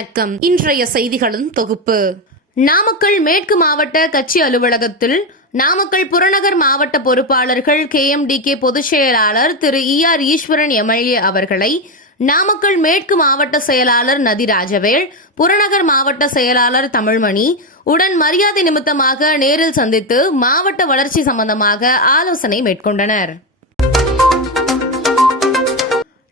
வணக்கம். இன்றைய செய்திகளின் தொகுப்பு. நாமக்கல் மேற்கு மாவட்ட கட்சி அலுவலகத்தில் நாமக்கல் புறநகர் மாவட்ட பொறுப்பாளர்கள் கே எம் டி கே பொதுச் செயலாளர் திரு இ ஆர் ஈஸ்வரன் எம்எல்ஏ அவர்களை நாமக்கல் மேற்கு மாவட்ட செயலாளர் நதி ராஜவேல் புறநகர் மாவட்ட செயலாளர் தமிழ்மணி உடன் மரியாதை நிமித்தமாக நேரில் சந்தித்து மாவட்ட வளர்ச்சி சம்பந்தமாக ஆலோசனை மேற்கொண்டனர்.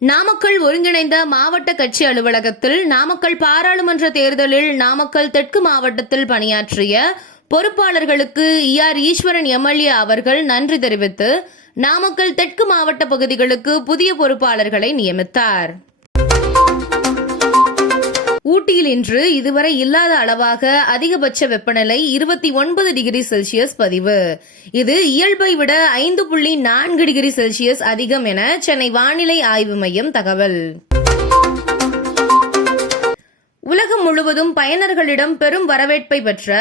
நாமக்கல் ஒருங்கிணைந்த மாவட்ட கட்சி அலுவலகத்தில் நாமக்கல் பாராளுமன்ற தேர்தலில் நாமக்கல் தெற்கு மாவட்டத்தில் பணியாற்றிய பொறுப்பாளர்களுக்கு இ ஆர் ஈஸ்வரன் எம்எல்ஏ அவர்கள் நன்றி தெரிவித்து நாமக்கல் தெற்கு மாவட்ட பகுதிகளுக்கு புதிய பொறுப்பாளர்களை நியமித்தார். ஊட்டியில் இன்று இதுவரை இல்லாத அளவாக அதிகபட்ச வெப்பநிலை இருபத்தி ஒன்பது டிகிரி செல்சியஸ் பதிவு. இது இயல்பை விட ஐந்து புள்ளி நான்கு டிகிரி செல்சியஸ் அதிகம் என சென்னை வானிலை ஆய்வு மையம் தகவல். உலகம் முழுவதும் பயனர்களிடம் பெரும் வரவேற்பை பெற்ற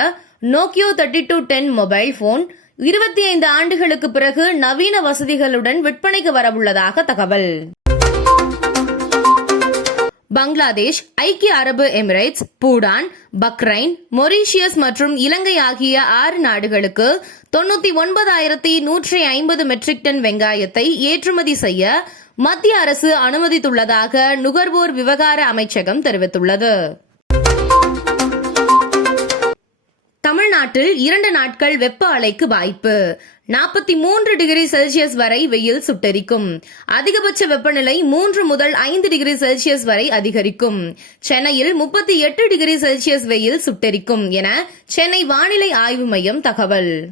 Nokia thirty two ten mobile phone இருபத்தி ஐந்து ஆண்டுகளுக்கு பிறகு நவீன வசதிகளுடன் விற்பனைக்கு வரவுள்ளதாக தகவல். பங்களாதேஷ் ஐக்கிய அரபு எமிரேட்ஸ் பூடான் பக்ரைன் மொரீஷியஸ் மற்றும் இலங்கை ஆகிய ஆறு நாடுகளுக்கு தொண்ணூத்தி ஒன்பதாயிரத்தி நூற்றி ஐம்பது மெட்ரிக் டன் வெங்காயத்தை ஏற்றுமதி செய்ய மத்திய அரசு அனுமதித்துள்ளதாக நுகர்வோர் விவகார அமைச்சகம் தெரிவித்துள்ளது. தமிழ்நாட்டில் இரண்டு நாட்கள் வெப்ப அலைக்கு வாய்ப்பு. நாற்பத்தி மூன்று டிகிரி செல்சியஸ் வரை வெயில் சுட்டரிக்கும். அதிகபட்ச வெப்பநிலை மூன்று முதல் ஐந்து டிகிரி செல்சியஸ் வரை அதிகரிக்கும். சென்னையில் முப்பத்தி எட்டு டிகிரி செல்சியஸ் வெயில் சுட்டரிக்கும் என சென்னை வானிலை ஆய்வு மையம் தகவல்.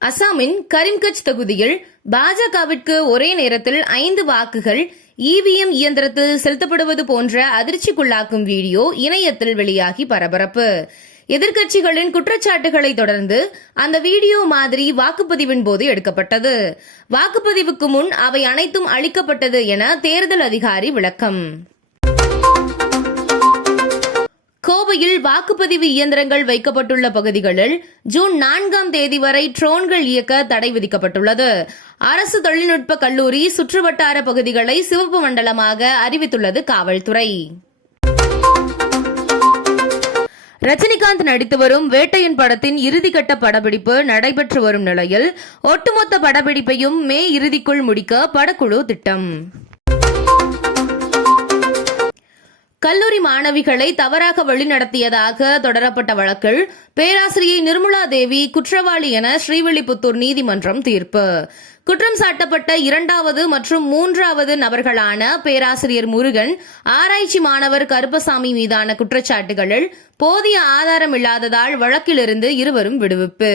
அசாமின் கரிம்கச் தொகுதியில் பாஜகவிற்கு ஒரே நேரத்தில் ஐந்து வாக்குகள் இவிஎம் இயந்திரத்தில் செலுத்தப்படுவது போன்ற அதிர்ச்சிக்குள்ளாக்கும் வீடியோ இணையத்தில் வெளியாகி பரபரப்பு. எதிர்க்கட்சிகளின் குற்றச்சாட்டுகளை தொடர்ந்து அந்த வீடியோ மாதிரி வாக்குப்பதிவின் போது எடுக்கப்பட்டது. வாக்குப்பதிவுக்கு முன் அவை அனைத்தும் அளிக்கப்பட்டது என தேர்தல் அதிகாரி விளக்கம். கோவையில் வாக்குப்பதிவு இயந்திரங்கள் வைக்கப்பட்டுள்ள பகுதிகளில் ஜூன் நான்காம் தேதி வரை ட்ரோன்கள் இயக்க தடை விதிக்கப்பட்டுள்ளது. அரசு தொழில்நுட்ப கல்லூரி சுற்றுவட்டார பகுதிகளை சிவப்பு மண்டலமாக அறிவித்துள்ளது காவல்துறை. ரஜினிகாந்த் நடித்து வரும் வேட்டையன் படத்தின் இறுதிக்கட்ட படப்பிடிப்பு நடைபெற்று வரும் நிலையில் ஒட்டுமொத்த படப்பிடிப்பையும் மே இறுதிக்குள் முடிக்க படக்குழு திட்டம். கல்லூரி மாணவிகளை தவறாக வழிநடத்தியதாக தொடரப்பட்ட வழக்கில் பேராசிரியை நிர்மலா தேவி குற்றவாளி என ஸ்ரீவில்லிபுத்தூர் நீதிமன்றம் தீர்ப்பு. குற்றம் சாட்டப்பட்ட இரண்டாவது மற்றும் மூன்றாவது நபர்களான பேராசிரியர் முருகன் ஆராய்ச்சி மாணவர் கருப்பசாமி மீதான குற்றச்சாட்டுகளில் போதிய ஆதாரம் இல்லாததால் வழக்கிலிருந்து இருவரும் விடுவிப்பு.